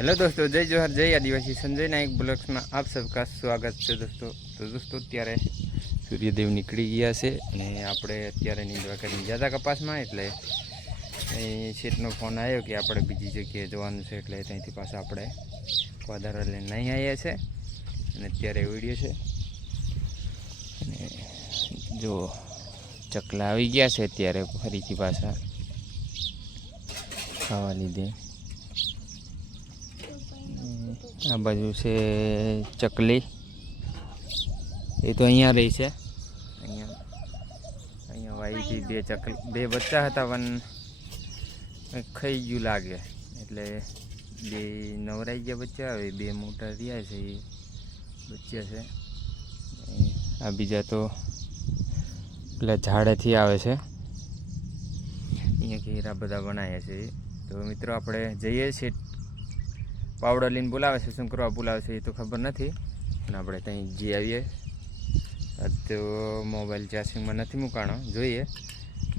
Hello દોસ્તો, જય જોહર, જય આદિવાસી સંજય નાયક બ્લોગ્સમાં આપ સબકા સ્વાગત છે દોસ્તો. તો દોસ્તો, અત્યારે સૂર્યદેવ નીકળી ગયા છે અને આપણે અત્યારે નીંદવા કરીને ગયા હતા કપાસમાં, એટલે અહીં શેઠનો ફોન આવ્યો કે આપણે બીજી જગ્યાએ જવાનું છે, એટલે ત્યાંથી પાછા આપણે વધારા લઈને નહીં આવ્યા છે. અને અત્યારે વીડિયો છે. અને જો ચકલા આવી ગયા છે, અત્યારે ફરીથી પાછા ખાવા લીધે. આ બાજુ છે ચકલી. એ તો અહીંયા રહી છે. અહીંયા અહીંયા વાઈથી બે ચકલી, બે બચ્ચા હતા પણ ખાઈ ગયું લાગે. એટલે બે નવરાઈ ગયા બચ્ચા આવે બે મોટા રહ્યા છે, એ બચ્ચા છે. આ બીજા તો પેલા ઝાડેથી આવે છે. અહીંયા ઘેરા બધા બનાવ્યા છે. તો મિત્રો, આપણે જઈએ છીએ પાવડો લઈને બોલાવે છે, શું કરવા બોલાવે છે એ તો ખબર નથી. અને આપણે ત્યાં જઈ આવીએ. તો મોબાઈલ ચાર્જિંગમાં નથી મૂકાણો જોઈએ.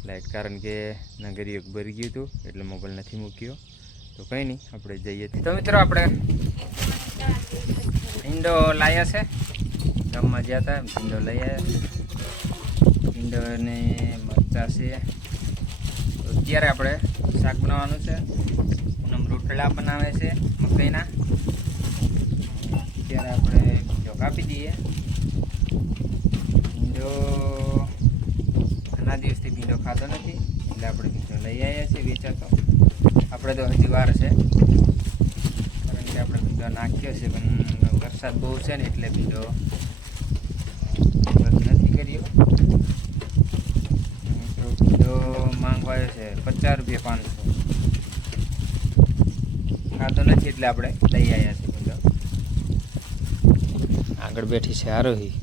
લાઈટ કારણ કે નગરી એક ભરી ગયું હતું, એટલે મોબાઈલ નથી મૂક્યો. તો કંઈ નહીં, આપણે જઈએ. તો મિત્રો આપણે ઈંડો લાવ્યા છે. ગામમાં ગયા હતા ઈંડો લઈ આવ્યા ઈંડો અને મરચા છે. અત્યારે આપણે શાક બનાવવાનું છે. રોટલા બનાવે છે. મકાઈના અત્યારે આપણે જો કાપી દઈએ. ભીંડો ઘણા દિવસથી ભીંડો ખાતો નથી, એટલે આપણે ભીંડો લઈ આવ્યા છીએ વેચાતો. આપણે તો હજી વાર છે. કારણ કે આપણે ભીંડો નાખ્યો છે, પણ વરસાદ બહુ છે ને, એટલે ભીંડો નથી કર્યો. ભીંડો માંગવાયો છે પચાસ રૂપિયા પાંચસો. ખાતો નથી એટલે આપણે લઈ આવ્યા છીએ ભીંડો આગળ બેઠી છે આરોહી.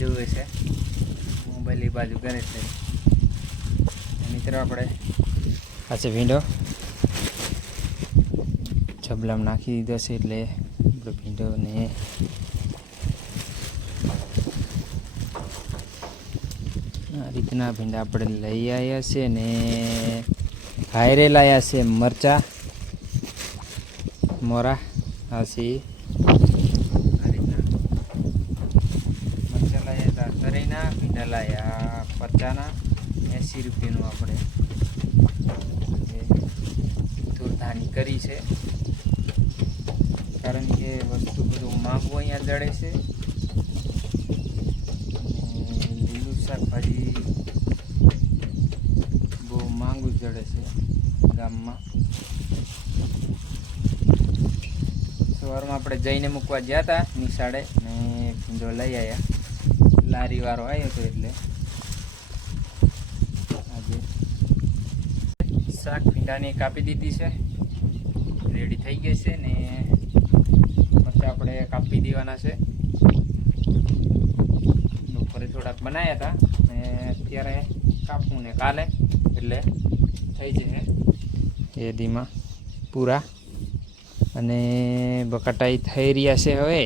જોવે છે. મોબાઈલની બાજુ કરે છે. મિત્રો આપણે આ છે ભીંડો. છબલામાં નાખી દીધો છે એટલે આપણે ભીંડો રીતના ભીંડા આપણે લઈ આવ્યા છે ને હાયરે લાયા છે મરચા, મોરા, હાસી. આ રીતના મરચા લાયા હતા, તરીના ભીંડા લાયા પચાના એંસી રૂપિયાનું આપણે ધૂળધાની કરી છે. કારણ કે વસ્તુ બધું માગવું અહીંયા જડે છે. લીલું શાકભાજી બહુ જડે છે ગામમાં. સવારમાં આપણે જઈને મૂકવા ગયા હતા નિશાળે ને ભીંડો લઈ આવ્યા લારી વાળો આવ્યો હતો એટલે. આજે શાક ભીંડાની કાપી દીધી છે. રેડી થઈ ગઈ છે ને પછી આપણે કાપી દેવાના છે. બપોરે થોડાક બનાવ્યા હતા ને અત્યારે કાપવું ને કાલે એટલે થઈ જશે એ દીમાં પૂરા. અને બકાટાઈ થઈ રહ્યા છે હવે.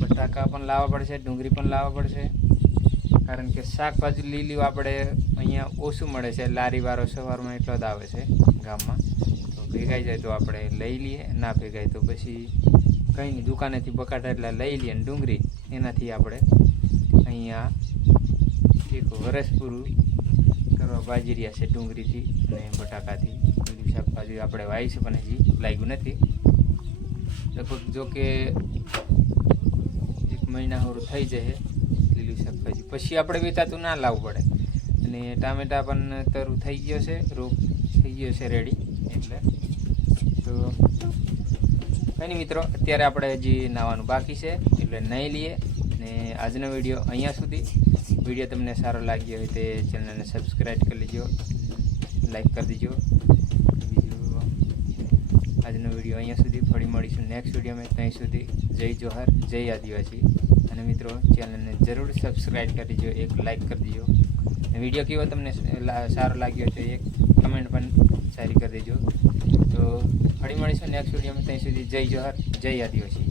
બટાકા પણ લાવવા પડશે ડુંગળી પણ લાવવા પડશે. કારણ કે શાકભાજી લીલી આપણે અહીંયા ઓછું મળે છે. લારીવાળો સવારમાં એટલો જ આવે છે ગામમાં. તો ભેગાઈ જાય તો આપણે લઈ લઈએ ના ભેગાય તો પછી કંઈ નહીં દુકાનેથી બકાટા એટલે લઈ લઈએ ને ડુંગળી. એનાથી આપણે અહીંયા એક વરસ પૂરું કરવા બાજી રહ્યા છે ડુંગળીથી અને બટાકાથી. લીલી શાકભાજી આપણે વાવી છે પણ હજી લાગ્યું નથી. લગભગ જો કે એક મહિના હોરું થઈ જશે લીલું શાકભાજી. પછી આપણે વેચાતું ના લાવવું પડે. અને ટામેટા પણ તરું થઈ ગયો છે રોગ થઈ ગયો છે રેડી એટલે. તો કંઈ નહીં મિત્રો, અત્યારે આપણે હજી નાવાનું બાકી છે એટલે નહીં લઈએ. ને આજનો વીડિયો અહીંયા સુધી. વીડિયો તમને સારો લાગ્યો હોય તે ચેનલને સબસ્ક્રાઈબ કરી લેજો. લાઈક કરી દેજો. બીજું આજનો વીડિયો અહીંયા સુધી. ફરી મળીશું નેક્સ્ટ વિડીયોમાં ત્યાં સુધી. જય જોહર, જય આદિવાસી. અને મિત્રો, ચેનલને જરૂર સબસ્ક્રાઈબ કરી દેજો. એક લાઈક કરી દેજો. વીડિયો કેવો તમને સારો લાગ્યો છે એક કમેન્ટ પણ સારી કરી દેજો. તો ફરી મળીશું નેક્સ્ટ વિડીયોમાં ત્યાં સુધી. જય જોહર, જય આદિવાસી.